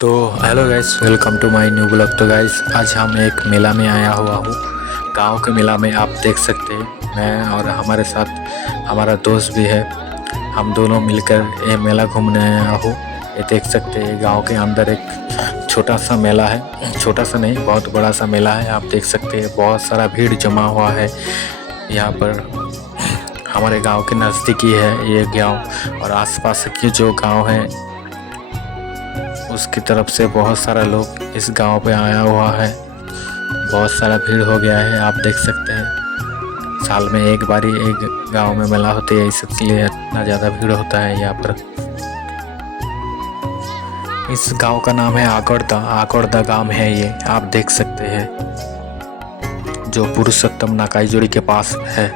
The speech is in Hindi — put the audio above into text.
तो hello guys, welcome to my new blog. तो गाइस, आज हम एक मेला में आया हुआ हूँ। गांव के मेला में आप देख सकते हैं, मैं और हमारे साथ हमारा दोस्त भी है। हम दोनों मिलकर ये मेला घूमने आया हूँ। ये देख सकते हैं, गांव के अंदर एक छोटा सा मेला है। छोटा सा नहीं, बहुत बड़ा सा मेला है। आप देख सकते हैं, बहुत सारा भीड़ जमा हुआ है यहाँ पर। हमारे गांव के नज़दीकी है ये गांव, और आसपास के जो गांव है उसकी तरफ से बहुत सारा लोग इस गांव पे आया हुआ है। बहुत सारा भीड़ हो गया है, आप देख सकते हैं। साल में एक बारी एक गांव में मेला होती है, इसलिए इतना ज़्यादा भीड़ होता है यहाँ पर। इस गांव का नाम है आकोड़दा गांव है ये, आप देख सकते हैं, जो पुरुषोत्तम नाकाई जोड़ी के पास है।